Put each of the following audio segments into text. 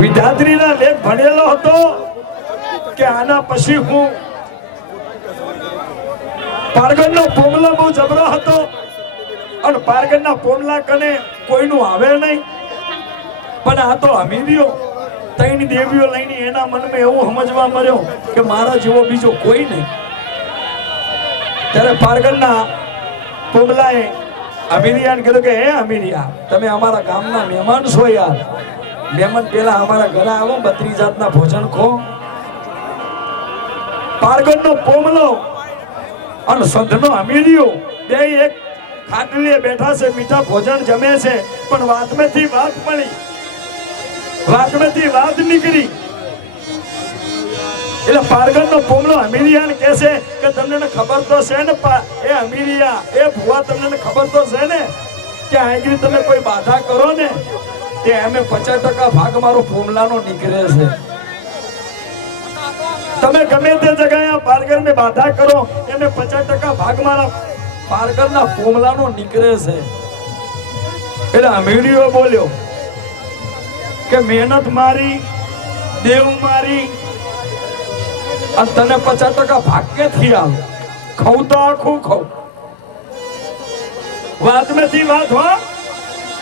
વિધાત્રીના લેખ ભણેલો હતો કે આના પછી હું પારગણનો પોમલો બહુ જબરો હતો અને પારગણના પોમલા કને કોઈનું આવે નહીં. પણ આ તો અમીરીઓ, ત્રણ દેવીઓ લઈને એના મનમાં એવું સમજવા મળ્યો કે મારા જેવો બીજો કોઈ નહીં. ત્યારે પારગણના પોમલાએ અમીરિયાને કીધું કે, હે અમીરિયા, તમે અમારા ગામના મહેમાન છો યાર. મહેમાન પેલા અમારા ઘરે આવો બત્રી જાતના ભોજન ખો. પારગણનો પોમલો અને સંતનો અમીલિયો બે એક ખાટલીએ બેઠા છે, મીઠા ભોજન જમે છે, પણ વાતમેથી વાત મળી. વાતમેથી વાત નીકળી. એટલે પારગણનો પોમલો અમીરિયા કે છે કે, તમને ખબર તો છે ને એ અમીરિયા, એ ભુવા, તમને ખબર તો છે ને, કે આગળ તમે કોઈ બાધા કરો ને? તે એમે પચાસ ટકા ભાગ મારો ફોમલાનો નીકળે છે. તમે ગમે તે જગ્યાએ આ પારગર ને બાધા કરો એને પચાસ ટકા ભાગ મારા પારગર ના પોમલાનો નીકળે છે. એટલે અમીરીઓ બોલ્યો કે મહેનત મારી, દેવ મારી, અને તને પચાસ ટકા ભાગ ભાગ્યથી આવ. ખવું તો આખું ખઉં. વાત મેથી વાત હો.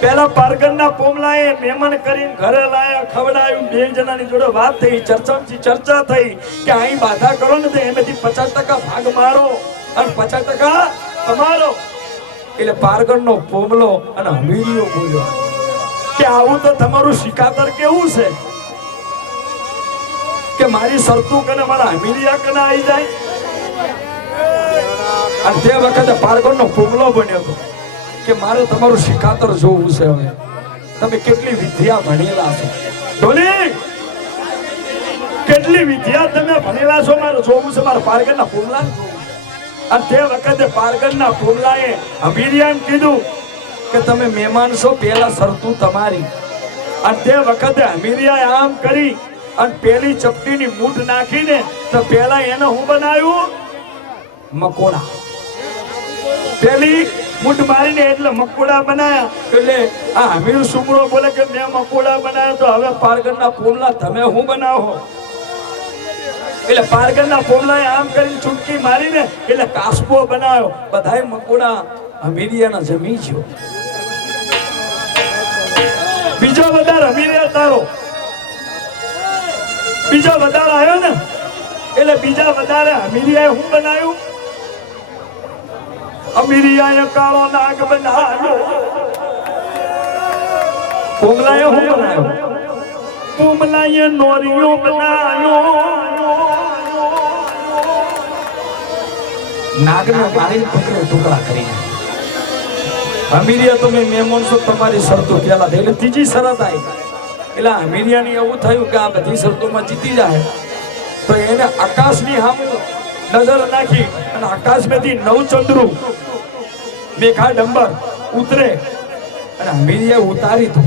પેલા પારગરના પોમલાએ મહેમાન કરીને ઘરે લાયા, ખવડાયું, બે જણાની જોડે વાત થઈ, ચર્ચાથી ચર્ચા થઈ કે અહીં બાધા કરો ને એમાંથી પચાસ ટકા ભાગ મારો અને પચાસ ટકા તમારો. એટલે પારગણનો પોમલો અને હમીરીઓ બોલ્યો, કે આવું તો તમારું શિકાતર કેવું છે? કે મારી સરતું કને મારા હમીરિયા કને આવી જાય? અને તે વખતે પારગણનો પોમલો બન્યો હતો. કે મારે તમારું શિકાતર જોવું છે હવે. તમે કેટલી વિદ્યા ભણેલા છો. ઢોલી કેટલી વિદ્યા તમે ભણેલા છો મારે જોવું છે મારા પારગણના પોમલા અને તે વખતે પારગણના પોમલાએ હમીરિયાને કીધું કે તમે મહેમાન છો પેલા શરતું તમારી. અને તે વખતે હમીરિયાએ આમ કરી અને પેલી ચપટીની મૂઠ નાખીને તો પેલા એને હું બનાવ્યું? મકોડા. પેલી મૂઠ મારીને એટલે મકોડા બનાયા. એટલે આ હમીર સુમરો બોલે કે મેં મકોડા બનાવ્યા તો હવે પારગરના પોમલા તમે હું બનાવો? એટલે પારગરના પોમલાએ આમ કરીને ચૂંટકી મારીને એટલે કાસબો બનાવ્યો બધાય મકોડા હમીરિયાના જમી ગયો. બીજો વધારે હમીરિયા તારો બીજો વધારે આવ્યો ને. એટલે બીજા વધારે હમીરિયાએ હું બનાવ્યું અમીરિયાએ કાળો નાગ બનાવ્યો. પોમલાએ હું બનાવ્યો? પોમલાએ નોરિયો બનાવ્યો. નાગને મારી પકડે ટુકડા કરીને. અમીરિયા, તમે મહેમાન છો, તમારી શરતો પેલા થઈ. એટલે ત્રીજી શરત આવી. એટલે અમીરિયાની એવું થયું કે આ બધી શરતોમાં જીતી જાય. તો એને આકાશની સામે નજર નાખી અને આકાશમાંથી નવ ચંદ્રુ મેઘા ડંબર ઉતરે અને હમીરીએ ઉતારી તો.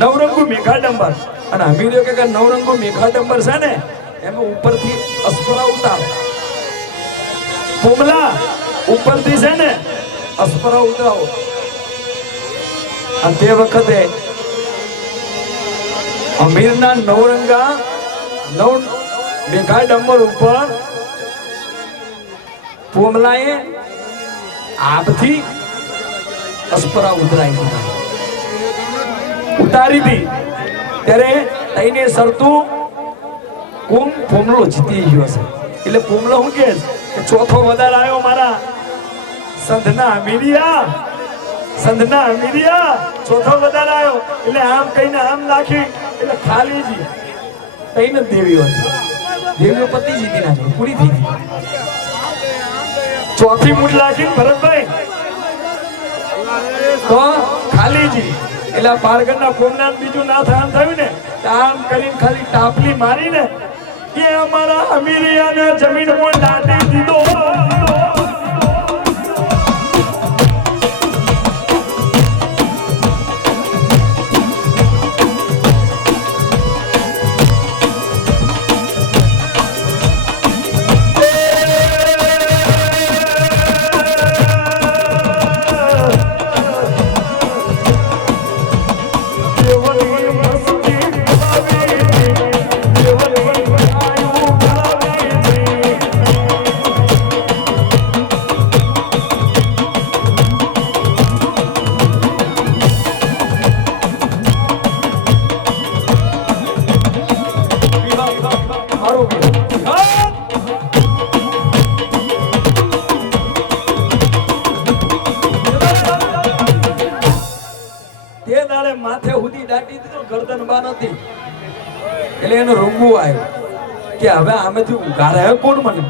નવરંગુ મેઘા ડંબર. અને હમીરીઓ કે નવરંગુ મેઘા ડંબર છે ને, એમાં ઉપરથી અસ્પરા ઉતાર. પોમલા ઉપરથી છે ને, અસ્પરા ઉતરાવો અને તે વખતે અમીરના નવરંગા નવ મેઘા ડંબર ઉપર પોમલાએ આપથી અસ્પરા ઉતરાઈ ઉતારી હતી ત્યારે તઈને સરતું કુમ પોમલો જીતી ગયો છે. એટલે પોમલો શું કે ચોથો વધારે આવ્યો મારા સંધના અમીરિયા સંધના અમીરિયા ચોથો વધારે આવ્યો. એટલે આમ કહીને આમ નાખી. એટલે ખાલીજી તઈને દેવીઓ દેવીઓ પતિ જીતી નાખી પૂરી થઈ ગઈ. ચોથી મૂડ લાગી ભરતભાઈ. તો ખાલીજી, એટલે આ પારગણના ફોમના બીજું ના થાન થયું ને આમ કરીને ખાલી ટાપલી મારીને કે અમારા અમીરિયાને જમીનમાં દાટી દીધો. માથે સુધી દાટી દીધો, ગરદન બા નથી. એટલે એને રૂંગવું આવ્યું કે હવે આમેથી ઉગારે હે કોણ મને?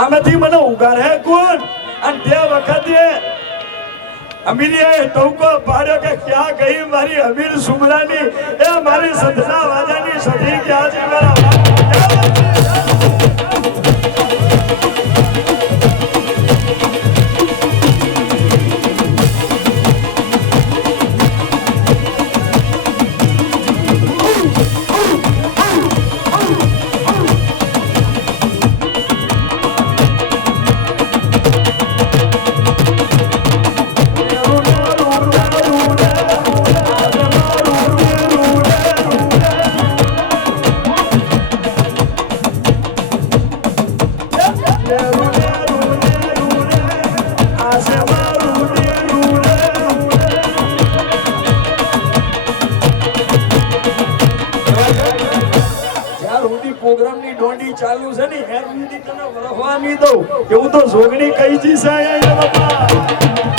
આમેથી મને ઉગારે હે કોણ? અને તે વખતે અમીરિયાએ ટોકો પાડ્યો કે ક્યાં ગઈ મારી અમીર સુમરાની? એ મારી સંધના વાજાની સધી ક્યાં છે? મારા ચાલુ છે ને હેર સુધી તને વરહવા નહીં દઉં. એવું તો જોગણી કહી જી બાપા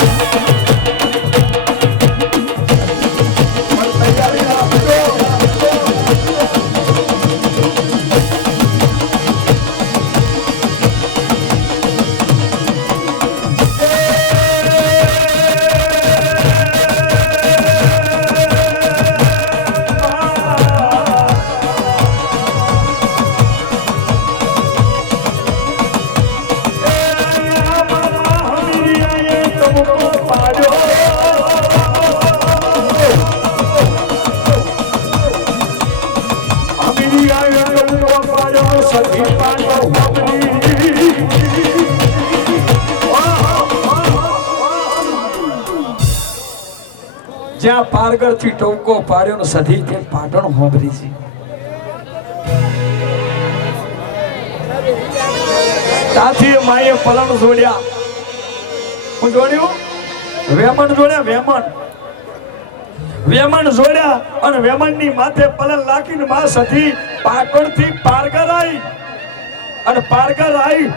જ્યાં પારગરથી ટોકો પાડ્યો ને સધી તે પાટણ હોંભરી છે તાથી માએ પલણ જોડ્યા. હું જોડ્યું? વેમણ જોડ્યા, વેમણ. વેમણ જોડ્યા અને વેમણની માથે પલન લાખીને માં સધી પાટણથી પારગર આવી. અને પારગર આવી.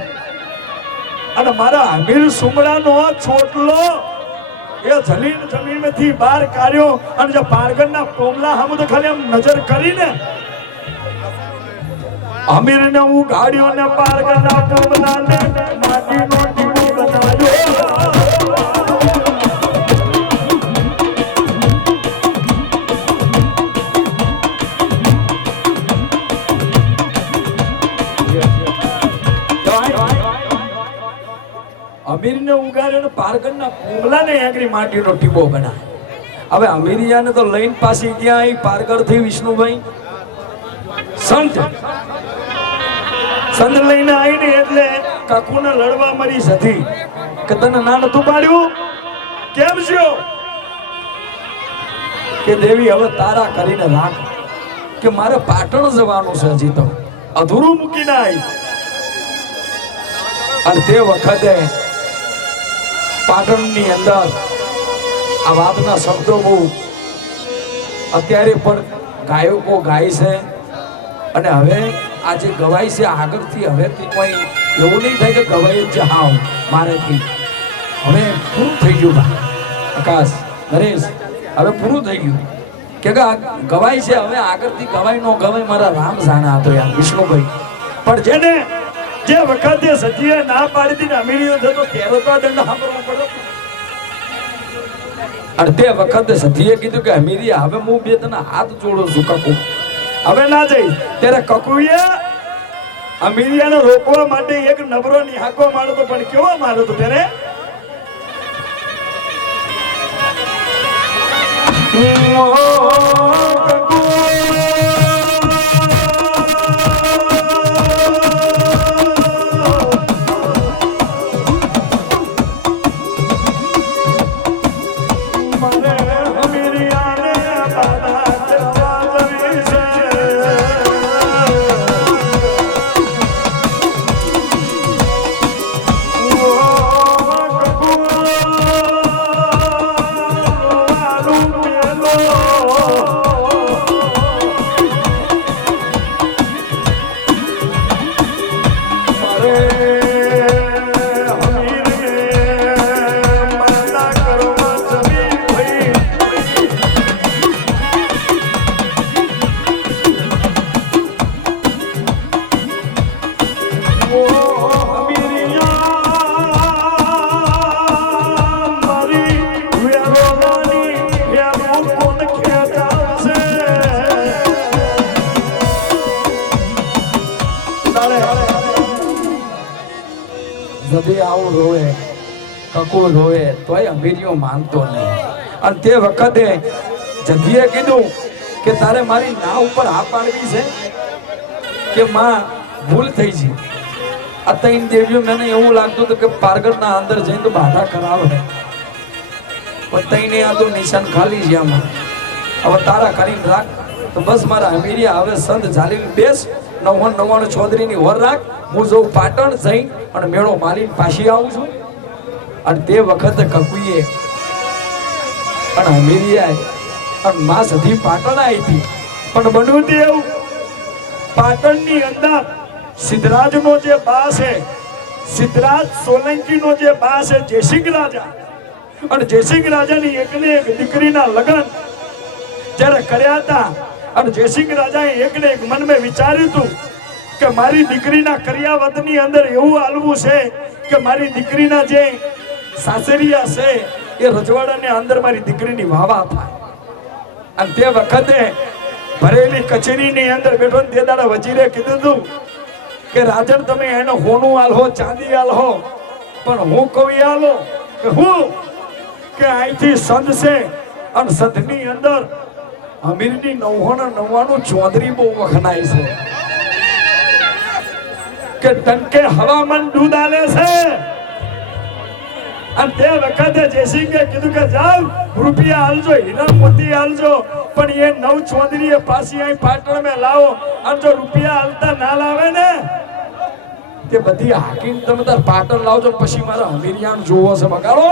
અને મારા અમીર સુમડાનો છોટલો એ જલીન જમીનથી બહાર કાઢ્યો અને જે પારગણના પોમલા હમ તો ખાલી આમ નજર કરીને અમીર ને હું ગાડીઓને ને પારગરના માટીનો ટીબો બનાવે. હવે અમીરિયાને તો લઈને પાછી ગયા અહીં પારગરથી વિષ્ણુભાઈ? સંત. સંત લઈને આવીને એટલે કાકુને લડવા મરી સધી કે તને ના નતું પાડ્યું? કેમ છો? કે દેવી હવે તારા કરીને રાખ. કે મારે પાટણ જવાનું છે હજી તો. અધૂરું મૂકીને આવીશ. અને તે વખતે પાટણની અંદર આ વાતના શબ્દો બહુ અત્યારે પણ ગાયકો ગાય છે. અને હવે આ જે ગવાય છે આગળથી હવે કોઈ એવું નહીં થાય કે ગવાય જ હાવ, મારેથી. હવે પૂરું થઈ ગયું આકાશ નરેશ, હવે પૂરું થઈ ગયું. કે ગવાય છે, હવે આગળથી ગવાય નો ગવાય મારા રામ જાણા હતો યાર વિષ્ણુભાઈ. પણ જેને જે વખતે સતીએ ના પાડી દીધી અમીરીઓ થતો ત્યારે તો આ દંડ સાંભળવો પડ્યો. અને તે વખતે કીધું કે અમીરી હવે હું બે તને હાથ જોડું છું કકુ. હવે ના જઈ. ત્યારે કકુએ અમીરિયાને રોકવા માટે એક નબરો નિહાકો માર્યો તો પણ કેવો માર્યો તો ત્યારે મને રોવે કકુ રોવે, તોય અમીરીઓ માનતો નહીં. અને તે વખતે જદીએ કીધું કે તારે મારી ના ઉપર હા પાડવી છે કે માં ભૂલ થઈ છે. ત્રણ દેવીઓ મને એવું લાગતું હતું કે પારગરના અંદર જઈને તો બાધા કરાવે. પણ તઈને આ તો નિશાન ખાલી છે આમાં. હવે તારા કરીને રાખ. તો બસ મારા અમીરિયા, હવે સંત ઝાલીને બેસ. નવ્વાણું નવ્વાણું ચૌધરીની હોર રાખ. હું જઉં પાટણ જઈ અને મેળો મારી પાછી આવું છું. અને તે વખતે કકુએ અને અમીરિયા અને માં સધી પાટણ આવી હતી. પણ બન્યું તે એવું. પાટણની અંદર સિદ્ધરાજનો જે બા છે, સિદ્ધરાજ સોલંકીનો જે બા છે જયસિંહ રાજા. અને જયસિંહ રાજાની એકને એક દીકરીના લગ્ન જ્યારે કર્યા હતા અને જયસિંહ રાજાએ એકને એક મનમાં વિચાર્યું હતું કે મારી દીકરીના કર્યાવતની અંદર એવું હાલવું છે કે મારી દીકરીના જે સાસરિયા છે એ રજવાડાની અંદર મારી દીકરીની વાવા થાય. અને તે વખતે ભરેલી કચેરીની અંદર બેઠો તે દાડા વજીરે કીધું હતું કે રાજન તમે એને હોનું આલહો, ચાંદી આલહો, પણ હું કવિ આલો કે હું? કે અહીંથી સંત છે અને સંતની અંદર અમીરની નવ્વાણું નવ્વાણું ચોધરી બહુ વખણાય છે. કે ટંકે હવામાન દૂધ આલે છે. અને તે વખતે જયસિંહે કીધું કે જાવ રૂપિયા હાલજો હીરા હાલજો પણ એ નવ ચોધરીએ પાછી અહીં પાટણ મેં લાવો. અને જો રૂપિયા હાલતા ના લાવે ને, તે બધી હાકીને તમે તાર પાટણ લાવજો પછી મારા હમીરિયાન જોવો છે બગાડો.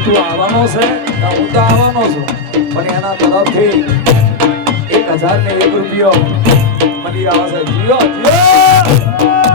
તું આવવાનો છે કે હું તો આવવાનો છું, પણ એના તરફથી એક હજાર ને એક રૂપિયો મળી આવે છે જીઓ જીઓ!